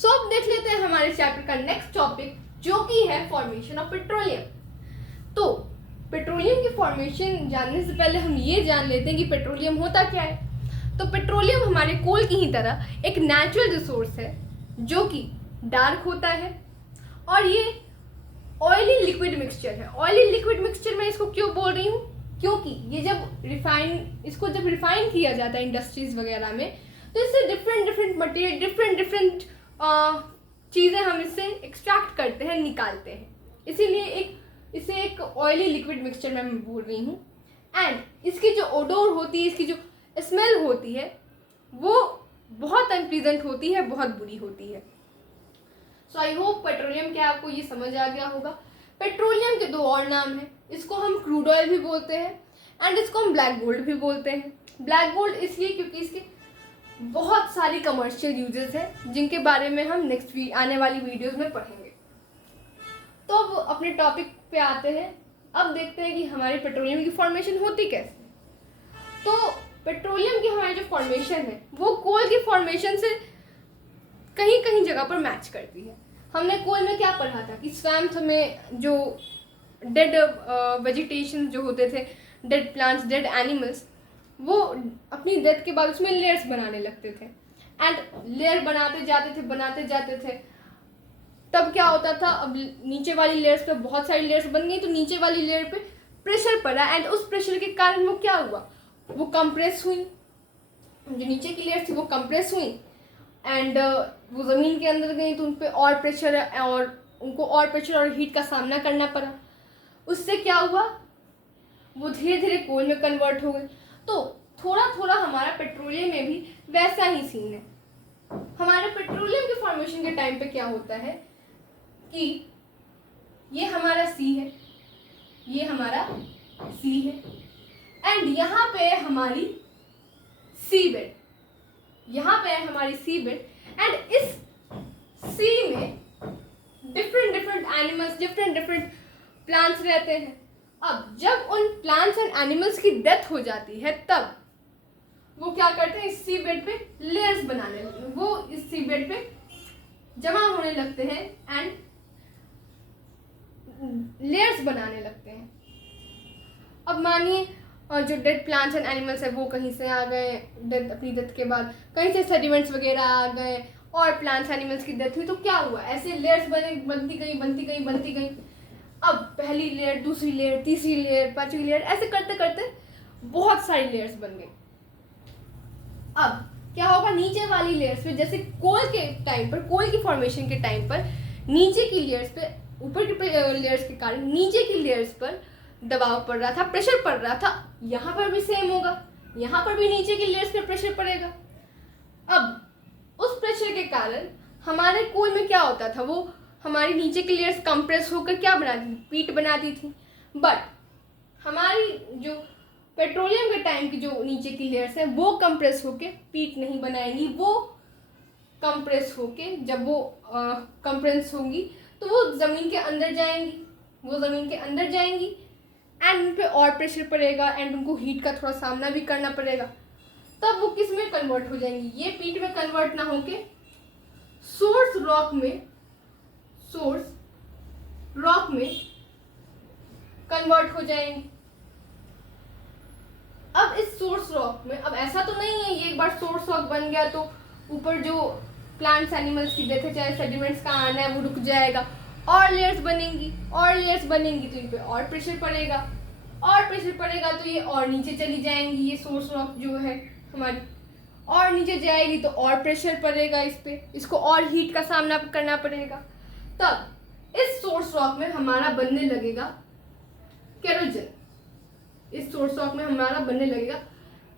सो अब देख लेते हैं हमारे चैप्टर का नेक्स्ट टॉपिक, जो कि है फॉर्मेशन ऑफ पेट्रोलियम। तो पेट्रोलियम की फॉर्मेशन जानने से पहले हम ये जान लेते हैं कि पेट्रोलियम होता क्या है। तो पेट्रोलियम हमारे कोल की ही तरह एक नेचुरल रिसोर्स है जो कि डार्क होता है और ये ऑयली लिक्विड मिक्सचर है। ऑयली लिक्विड मिक्सचर मैं इसको क्यों बोल रही हूँ, क्योंकि ये जब रिफाइन किया जाता है इंडस्ट्रीज वगैरह में, तो इससे डिफरेंट मटेरियल डिफरेंट चीज़ें हम इससे एक्सट्रैक्ट करते हैं, निकालते हैं। इसीलिए इसे एक ऑयली लिक्विड मिक्सचर मैं बोल रही हूँ। एंड इसकी जो ओडोर होती है, इसकी जो स्मेल होती है, वो बहुत अनप्लीजेंट होती है, बहुत बुरी होती है। सो आई होप पेट्रोलियम क्या आपको ये समझ आ गया होगा। पेट्रोलियम के दो और नाम हैं, इसको हम क्रूड ऑयल भी बोलते हैं एंड इसको हम ब्लैक गोल्ड भी बोलते हैं। ब्लैक गोल्ड इसलिए क्योंकि इसके बहुत सारी कमर्शियल यूजेस हैं जिनके बारे में हम नेक्स्ट आने वाली वीडियोस में पढ़ेंगे। तो अब अपने टॉपिक पे आते हैं। अब देखते हैं कि हमारी पेट्रोलियम की फॉर्मेशन होती कैसे। तो पेट्रोलियम की हमारी जो फॉर्मेशन है वो कोल की फॉर्मेशन से कहीं कहीं जगह पर मैच करती है। हमने कोल में क्या पढ़ा था कि स्वैम्प में जो डेड वेजिटेशन जो होते थे, डेड प्लांट्स, डेड एनिमल्स, वो अपनी डेथ के बाद उसमें लेयर्स बनाने लगते थे एंड लेयर बनाते जाते थे। तब क्या होता था, अब नीचे वाली लेयर्स पे बहुत सारी लेयर्स बन गई, तो नीचे वाली लेयर पे प्रेशर पड़ा एंड उस प्रेशर के कारण वो क्या हुआ, वो कंप्रेस हुई। जो नीचे की लेयर्स थी वो कंप्रेस हुई एंड वो ज़मीन के अंदर गई, तो उन पर और प्रेशर और उनको और प्रेशर और हीट का सामना करना पड़ा। उससे क्या हुआ, वो धीरे धीरे कोल में कन्वर्ट हो गए। तो थोड़ा थोड़ा हमारा पेट्रोलियम में भी वैसा ही सीन है। हमारे पेट्रोलियम के फॉर्मेशन के टाइम पे क्या होता है कि ये हमारा सी है, ये हमारा सी है एंड यहाँ पे हमारी सी बेड, यहाँ पे है हमारी सी बेड एंड इस सी में डिफरेंट एनिमल्स, डिफरेंट प्लांट्स रहते हैं। अब जब उन प्लांट्स एंड एनिमल्स की डेथ हो जाती है, तब वो क्या करते हैं, इस सी बेड पे लेयर्स बनाने लगते हैं। वो इस सी बेड पे जमा होने लगते हैं एंड लेयर्स बनाने लगते हैं। अब मानिए जो डेड प्लांट्स एंड एनिमल्स है वो कहीं से आ गए, अपनी डेथ के बाद कहीं से सेडिमेंट्स वगैरह आ गए और प्लांट्स एनिमल्स की डेथ हुई, तो क्या हुआ, ऐसे लेयर्स बनती गई। अब पहली लेयर, दूसरी लेयर, तीसरी लेयर, पांचवी लेयर, ऐसे करते करते बहुत सारी लेयर्स बन गई। अब क्या होगा, नीचे वाली लेयर्स पे, जैसे कोल के टाइम पर, कोल की फॉर्मेशन के टाइम पर नीचे की लेयर्स पे, ऊपर की लेयर्स के कारण नीचे की लेयर्स पर दबाव पड़ रहा था, प्रेशर पड़ रहा था। यहाँ पर भी सेम होगा, यहाँ पर भी नीचे की लेयर्स पे प्रेशर पड़ेगा। अब उस प्रेशर के कारण हमारे कोल में क्या होता था, वो हमारी नीचे की लेयर्स कंप्रेस होकर क्या बनाती थी, पीट बनाती थी। बट हमारी जो पेट्रोलियम के टाइम की जो नीचे की लेयर्स हैं वो कंप्रेस होके पीट नहीं बनाएंगी, वो कंप्रेस होके जब वो कंप्रेस होंगी तो वो ज़मीन के अंदर जाएंगी, एंड उन पे और प्रेशर पड़ेगा एंड उनको हीट का थोड़ा सामना भी करना पड़ेगा। तब वो किस में कन्वर्ट हो जाएंगी, ये पीट में कन्वर्ट ना होके सोर्स रॉक में कन्वर्ट हो जाएंगी। अब इस सोर्स रॉक में, अब ऐसा तो नहीं है ये एक बार सोर्स रॉक बन गया तो ऊपर जो प्लांट्स एनिमल्स की डेथ है, चाहे सेडिमेंट्स का आना है, वो रुक जाएगा। और लेयर्स बनेंगी तो इन पे और प्रेशर पड़ेगा तो ये और नीचे चली जाएंगी। ये सोर्स रॉक जो है हमारी और नीचे जाएगी तो और प्रेशर पड़ेगा इस पे, इसको और हीट का सामना करना पड़ेगा। तब इस सोर्स रॉक में हमारा बनने लगेगा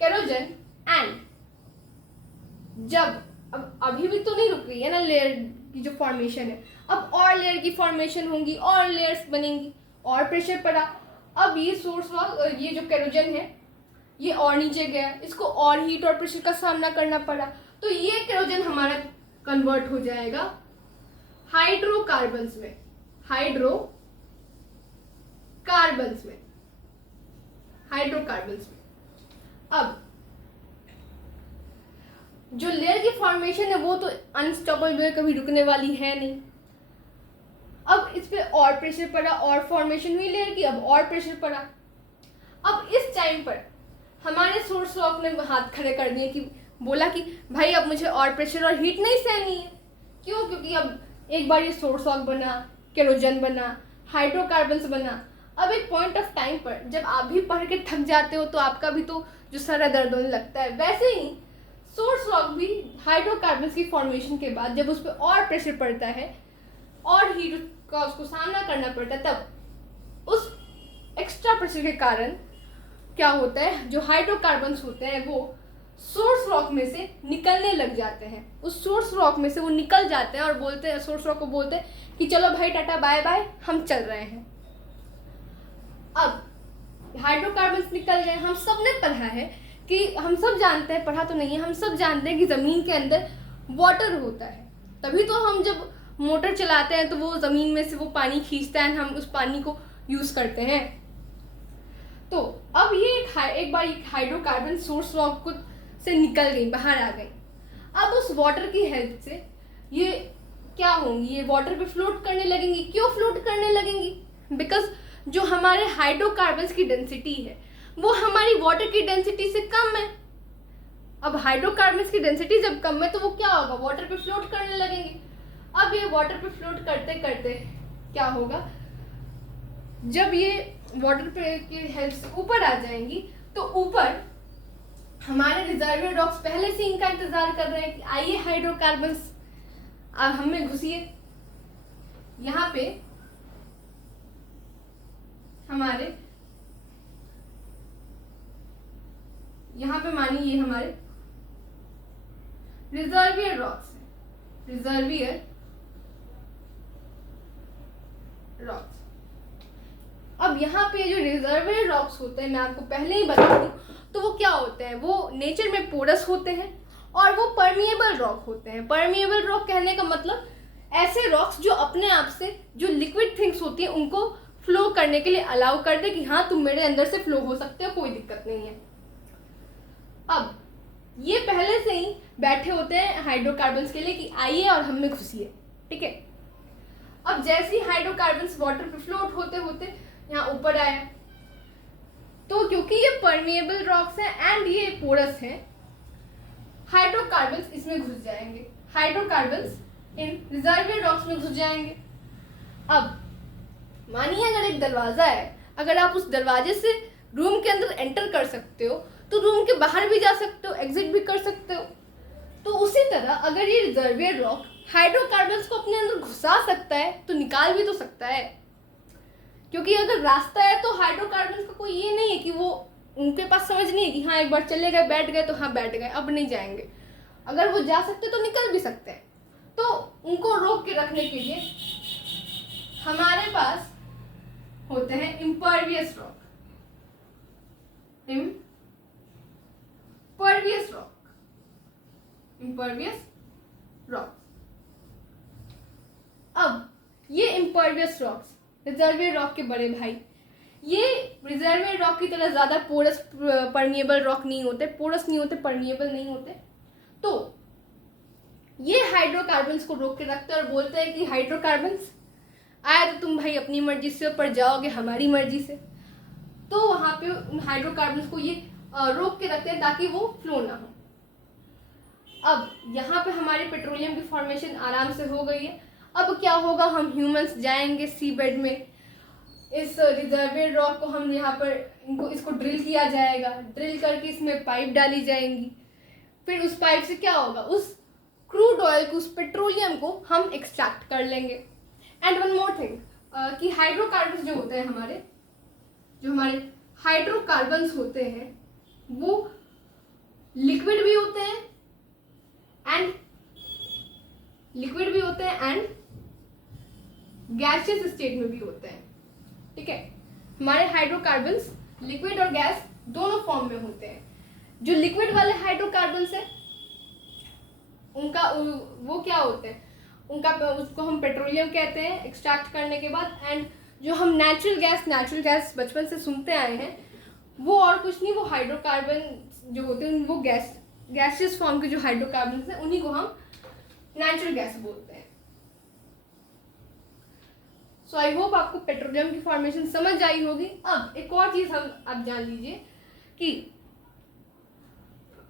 केरोजन। एंड जब अब अभी भी तो नहीं रुक रही है ना लेयर की जो फॉर्मेशन है, अब और लेयर की फॉर्मेशन होंगी और लेयर्स बनेंगी और प्रेशर पड़ा। अब ये सोर्स रॉक, ये जो केरोजन है ये और नीचे गया, इसको और हीट और प्रेशर का सामना करना पड़ा, तो ये केरोजन हमारा कन्वर्ट हो जाएगा हाइड्रोकार्बन्स में। अब जो लेयर की फॉर्मेशन है वो तो अनस्टॉपेबल, कभी रुकने वाली है नहीं। अब इस पे और प्रेशर पड़ा और फॉर्मेशन हुई लेयर की, अब और प्रेशर पड़ा। अब इस टाइम पर हमारे सोर्स रॉक ने हाथ खड़े कर दिए कि बोला कि भाई अब मुझे और प्रेशर और हीट नहीं सहनी है। क्यों? क्योंकि अब एक बार ये सोर्स रॉक बना, केरोजन बना, हाइड्रोकार्बन्स बना। अब एक पॉइंट ऑफ टाइम पर जब आप भी पढ़ के थक जाते हो तो आपका भी तो जो सर दर्द होने लगता है, वैसे ही सोर्स रॉक भी हाइड्रोकार्बन्स की फॉर्मेशन के बाद जब उस पर और प्रेशर पड़ता है और हीट का उसको सामना करना पड़ता है, तब उस एक्स्ट्रा प्रेशर के कारण क्या होता है, जो हाइड्रोकार्बन्स होते हैं वो सोर्स रॉक में से निकलने लग जाते हैं। उस सोर्स रॉक में से वो निकल जाते हैं और बोलते हैं, सोर्स रॉक को बोलते हैं कि चलो भाई टाटा बाय बाय, हम चल रहे हैं। अब हाइड्रोकार्बन्स निकल गए। हम सब ने पढ़ा है कि, हम सब जानते हैं, पढ़ा तो नहीं है, हम सब जानते हैं कि ज़मीन के अंदर वाटर होता है। तभी तो हम जब मोटर चलाते हैं तो वो ज़मीन में से वो पानी खींचता है, हम उस पानी को यूज़ करते हैं। तो अब ये एक बार हाइड्रोकार्बन सोर्स रॉक को से निकल गई, बाहर आ गई। अब उस वाटर की हेल्प से ये क्या होंगी, ये वाटर पे फ्लोट करने लगेंगी। क्यों फ्लोट करने लगेंगी? बिकॉज जो हमारे हाइड्रोकार्बन्स की डेंसिटी है वो हमारी वाटर की डेंसिटी से कम है। अब हाइड्रोकार्बन्स की डेंसिटी जब कम है तो वो क्या होगा, वाटर पे फ्लोट करने लगेंगे। अब ये वाटर पे फ्लोट करते करते क्या होगा, जब ये वाटर पे की हेल्प से ऊपर आ जाएंगी तो ऊपर हमारे रिजर्वियर रॉक्स पहले से इनका इंतजार कर रहे हैं कि आइए हाइड्रोकार्बन्स अब हमें घुसिए। यहाँ पे हमारे, यहाँ पे मानिए ये हमारे रिजर्वियर रॉक्स है, रिजर्वियर रॉक्स। अब यहाँ पे जो रिजर्वियर रॉक्स होते हैं, मैं आपको पहले ही बता दूं, तो वो क्या होते हैं, वो नेचर में पोरस होते हैं और वो परमिएबल रॉक होते हैं। परमिएबल रॉक कहने का मतलब ऐसे रॉक्स जो अपने आप से जो लिक्विड थिंग्स होती हैं उनको फ्लो करने के लिए अलाउ कर दे कि हाँ तुम मेरे अंदर से फ्लो हो सकते हो, कोई दिक्कत नहीं है। अब ये पहले से ही बैठे होते हैं हाइड्रोकार्बन्स के लिए कि आइए और हम में घुसिए, ठीक है। अब जैसे ही हाइड्रोकार्बन्स वाटर पे फ्लोट होते होते यहाँ ऊपर आए, तो क्योंकि ये परमिएबल रॉक्स हैं एंड ये पोरस हैं, हाइड्रोकार्बन्स इसमें घुस जाएंगे, हाइड्रोकार्बन्स इन रिजर्वियर रॉक्स में घुस जाएंगे। अब मानिए अगर एक दरवाजा है, अगर आप उस दरवाजे से रूम के अंदर एंटर कर सकते हो तो रूम के बाहर भी जा सकते हो, एग्जिट भी कर सकते हो। तो उसी तरह अगर ये रिजर्वियर रॉक हाइड्रोकार्बन्स को अपने अंदर घुसा सकता है तो निकाल भी तो सकता है, क्योंकि अगर रास्ता है तो हाइड्रोकार्बन्स का कोई ये नहीं है कि वो, उनके पास समझ नहीं है कि हाँ एक बार चले गए बैठ गए तो हाँ बैठ गए, अब नहीं जाएंगे। अगर वो जा सकते तो निकल भी सकते हैं। तो उनको रोक के रखने के लिए हमारे पास होते हैं impervious rock, impervious rock, impervious rock. अब ये इम्परवियस रॉक्स रिजर्वियर रॉक के बड़े भाई, ये रिजर्वियर रॉक की तरह ज़्यादा पोरस परमिएबल रॉक नहीं होते, पोरस नहीं होते, परमिएबल नहीं होते। तो ये हाइड्रोकार्बन्स को रोक के रखते हैं और बोलते हैं कि हाइड्रोकार्बन्स आया तो तुम भाई अपनी मर्जी से ऊपर जाओगे, हमारी मर्जी से। तो वहाँ पे हाइड्रोकार्बन्स को ये रोक के रखते हैं ताकि वो फ्लो ना हो। अब यहाँ पे हमारे पेट्रोलियम की फॉर्मेशन आराम से हो गई है। अब क्या होगा, हम ह्यूमंस जाएंगे सी बेड में, इस रिजर्वियर रॉक को हम यहाँ पर इसको ड्रिल किया जाएगा, ड्रिल करके इसमें पाइप डाली जाएंगी। फिर उस पाइप से क्या होगा, उस क्रूड ऑयल को, उस पेट्रोलियम को हम एक्सट्रैक्ट कर लेंगे। एंड वन मोर थिंग कि हाइड्रोकार्बन्स जो होते हैं हमारे, जो हमारे हाइड्रोकार्बन्स होते हैं वो लिक्विड भी होते हैं एंड गैसियस स्टेट में भी होते हैं, ठीक है। हमारे हाइड्रोकार्बन्स लिक्विड और गैस दोनों फॉर्म में होते हैं। जो लिक्विड वाले हाइड्रोकार्बन्स है उनका वो क्या होते हैं, उसको हम पेट्रोलियम कहते हैं एक्सट्रैक्ट करने के बाद। एंड जो हम नेचुरल गैस बचपन से सुनते आए हैं वो और कुछ नहीं, वो हाइड्रोकार्बन जो होते हैं वो गैस गैसियस फॉर्म के जो हाइड्रोकार्बन है उन्हीं को हम नेचुरल गैस बोलते हैं। सो आई होप आपको पेट्रोलियम की फॉर्मेशन समझ आई होगी। अब एक और चीज हम आप जान लीजिए कि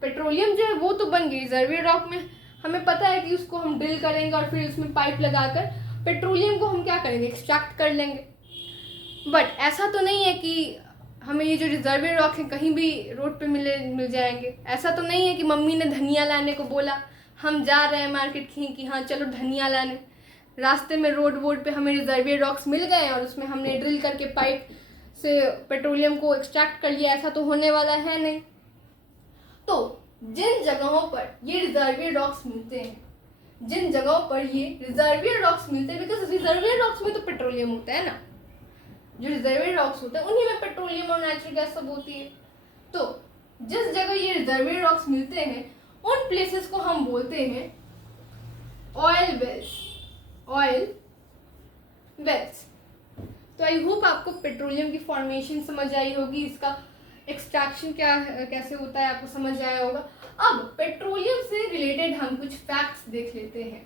पेट्रोलियम जो है वो तो बन गई रिजर्वियर रॉक में, हमें पता है कि उसको हम ड्रिल करेंगे और फिर उसमें पाइप लगाकर पेट्रोलियम को हम क्या करेंगे, एक्सट्रैक्ट कर लेंगे। बट ऐसा तो नहीं है कि हमें ये जो रिजर्वियर रॉक है कहीं भी रोड पे मिल जाएंगे। ऐसा तो नहीं है कि मम्मी ने धनिया लाने को बोला, हम जा रहे हैं मार्केट कि हाँ चलो धनिया लाने, रास्ते में रोड पे हमें रिजर्वियर रॉक्स मिल गए और उसमें हमने ड्रिल करके पाइप से पेट्रोलियम को एक्सट्रैक्ट कर लिया। ऐसा तो होने वाला है नहीं। तो जिन जगहों पर ये रिजर्वियर रॉक्स मिलते हैं, जिन जगहों पर ये रिजर्वियर रॉक्स मिलते हैं, बिकॉज रिजर्वियर रॉक्स में तो पेट्रोलियम होता है ना, जो रिजर्वियर रॉक्स होते हैं उन्हीं में पेट्रोलियम और नेचुरल गैस सब होती है। तो जिस जगह ये रिजर्वियर रॉक्स मिलते हैं उन प्लेसेस को हम बोलते हैं ऑयल वेल्स। Oil wells. तो आई होप आपको पेट्रोलियम की फॉर्मेशन समझ आई होगी, इसका एक्सट्रैक्शन कैसे होता है आपको समझ आया होगा। अब पेट्रोलियम से रिलेटेड हम कुछ फैक्ट्स देख लेते हैं।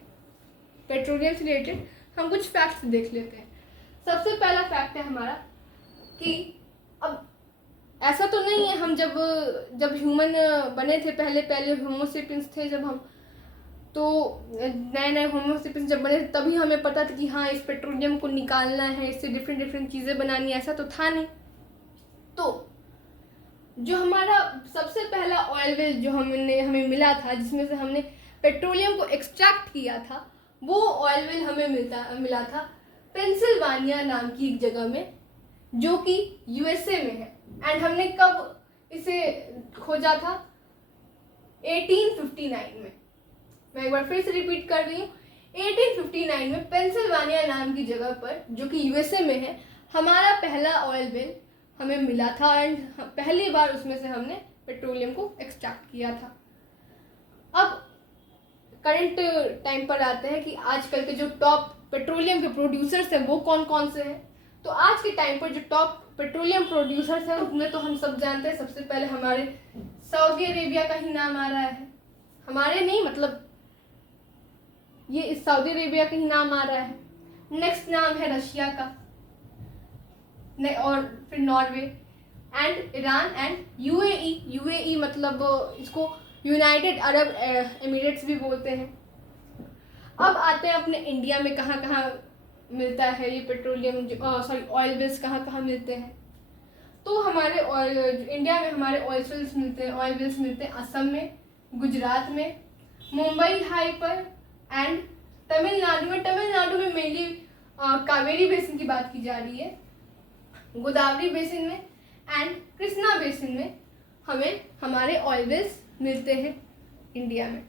पेट्रोलियम से रिलेटेड हम कुछ फैक्ट्स देख लेते हैं। सबसे पहला फैक्ट है हमारा कि अब ऐसा तो नहीं है, हम जब ह्यूमन बने थे, पहले होमोसेपियंस थे जब हम, तो नए होमोसेपियंस जब बने तभी हमें पता था कि हाँ इस पेट्रोलियम को निकालना है, इससे डिफरेंट चीज़ें बनानी है, ऐसा तो था नहीं। तो जो हमारा सबसे पहला ऑयल वेल जो हमें मिला था, जिसमें से हमने पेट्रोलियम को एक्सट्रैक्ट किया था, वो ऑयल वेल हमें मिला था पेंसिल्वानिया नाम की एक जगह में, जो कि यूएसए में है। एंड हमने कब इसे खोजा था? 1859 में। मैं एक बार फिर से रिपीट कर रही हूँ, 1859 में पेंसिल्वानिया नाम की जगह पर, जो कि यूएसए में है, हमारा पहला ऑयल वेल हमें मिला था एंड पहली बार उसमें से हमने पेट्रोलियम को एक्सट्रैक्ट किया था। अब करंट टाइम पर आते हैं कि आजकल के जो टॉप पेट्रोलियम के प्रोड्यूसर्स हैं वो कौन कौन से हैं। तो आज के टाइम पर जो टॉप पेट्रोलियम प्रोड्यूसर्स हैं उसमें तो हम सब जानते हैं, सबसे पहले हमारे सऊदी अरेबिया का ही नाम आ रहा है। हमारे नहीं, मतलब ये इस सऊदी अरेबिया का ही नाम आ रहा है। नेक्स्ट नाम है रशिया का, और फिर Norway and Iran and UAE. UAE मतलब इसको यूनाइटेड अरब एमिरेट्स भी बोलते हैं। अब आते हैं अपने इंडिया में कहाँ कहाँ मिलता है ये पेट्रोलियम, ऑयल वेल्स कहाँ कहाँ मिलते हैं। तो हमारे इंडिया में हमारे ऑयल वेल्स मिलते हैं असम में, गुजरात में, मुंबई हाई पर एंड तमिलनाडु में। तमिलनाडु में मेनली कावेरी बेसिन की बात की जा रही है, गोदावरी बेसिन में एंड कृष्णा बेसिन में हमें हमारे ऑयल वेल्स मिलते हैं इंडिया में।